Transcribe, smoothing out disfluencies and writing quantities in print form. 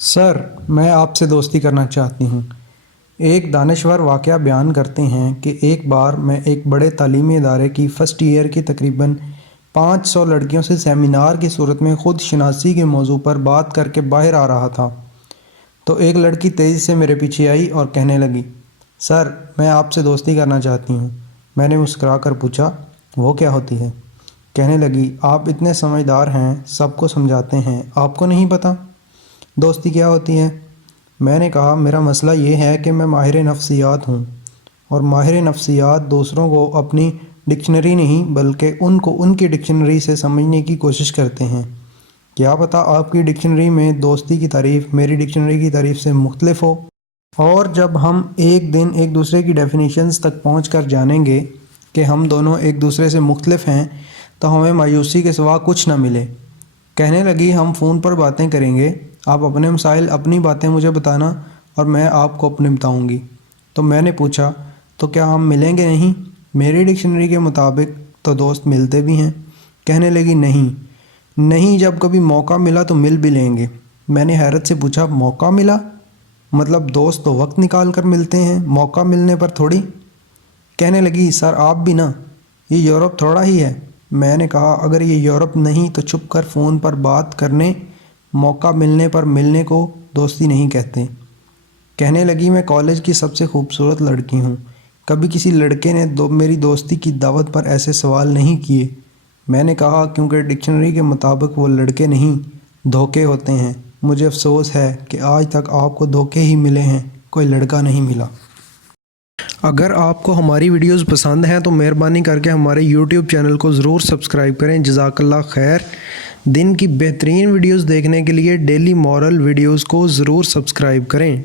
سر میں آپ سے دوستی کرنا چاہتی ہوں۔ ایک دانشور واقعہ بیان کرتے ہیں کہ ایک بار میں ایک بڑے تعلیمی ادارے کی فرسٹ ایئر کی تقریباً 500 لڑکیوں سے سیمینار کی صورت میں خود شناسی کے موضوع پر بات کر کے باہر آ رہا تھا، تو ایک لڑکی تیزی سے میرے پیچھے آئی اور کہنے لگی، سر میں آپ سے دوستی کرنا چاہتی ہوں۔ میں نے مسکرا کر پوچھا، وہ کیا ہوتی ہے؟ کہنے لگی، آپ اتنے سمجھدار ہیں، سب کو سمجھاتے ہیں، آپ کو نہیں پتہ دوستی کیا ہوتی ہے؟ میں نے کہا، میرا مسئلہ یہ ہے کہ میں ماہر نفسیات ہوں، اور ماہر نفسیات دوسروں کو اپنی ڈکشنری نہیں بلکہ ان کو ان کی ڈکشنری سے سمجھنے کی کوشش کرتے ہیں۔ کیا پتہ آپ کی ڈکشنری میں دوستی کی تعریف میری ڈکشنری کی تعریف سے مختلف ہو، اور جب ہم ایک دن ایک دوسرے کی ڈیفینیشنز تک پہنچ کر جانیں گے کہ ہم دونوں ایک دوسرے سے مختلف ہیں تو ہمیں مایوسی کے سوا کچھ نہ ملے۔ کہنے لگی، ہم فون پر باتیں کریں گے، آپ اپنے مسائل اپنی باتیں مجھے بتانا اور میں آپ کو اپنے بتاؤں گی۔ تو میں نے پوچھا، تو کیا ہم ملیں گے نہیں؟ میری ڈکشنری کے مطابق تو دوست ملتے بھی ہیں۔ کہنے لگی، نہیں، جب کبھی موقع ملا تو مل بھی لیں گے۔ میں نے حیرت سے پوچھا، موقع ملا؟ مطلب دوست تو وقت نکال کر ملتے ہیں، موقع ملنے پر تھوڑی؟ کہنے لگی، سر آپ بھی نا، یہ یورپ تھوڑا ہی ہے۔ میں نے کہا، اگر یہ یورپ نہیں تو چھپ کر فون پر بات کرنے، موقع ملنے پر ملنے کو دوستی نہیں کہتے۔ کہنے لگی، میں کالج کی سب سے خوبصورت لڑکی ہوں، کبھی کسی لڑکے نے میری دوستی کی دعوت پر ایسے سوال نہیں کیے۔ میں نے کہا، کیونکہ ڈکشنری کے مطابق وہ لڑکے نہیں، دھوکے ہوتے ہیں۔ مجھے افسوس ہے کہ آج تک آپ کو دھوکے ہی ملے ہیں، کوئی لڑکا نہیں ملا۔ اگر آپ کو ہماری ویڈیوز پسند ہیں تو مہربانی کر کے ہمارے یوٹیوب چینل کو ضرور سبسکرائب کریں۔ جزاک اللہ خیر۔ دن کی بہترین ویڈیوز دیکھنے کے لیے ڈیلی مورل ویڈیوز کو ضرور سبسکرائب کریں۔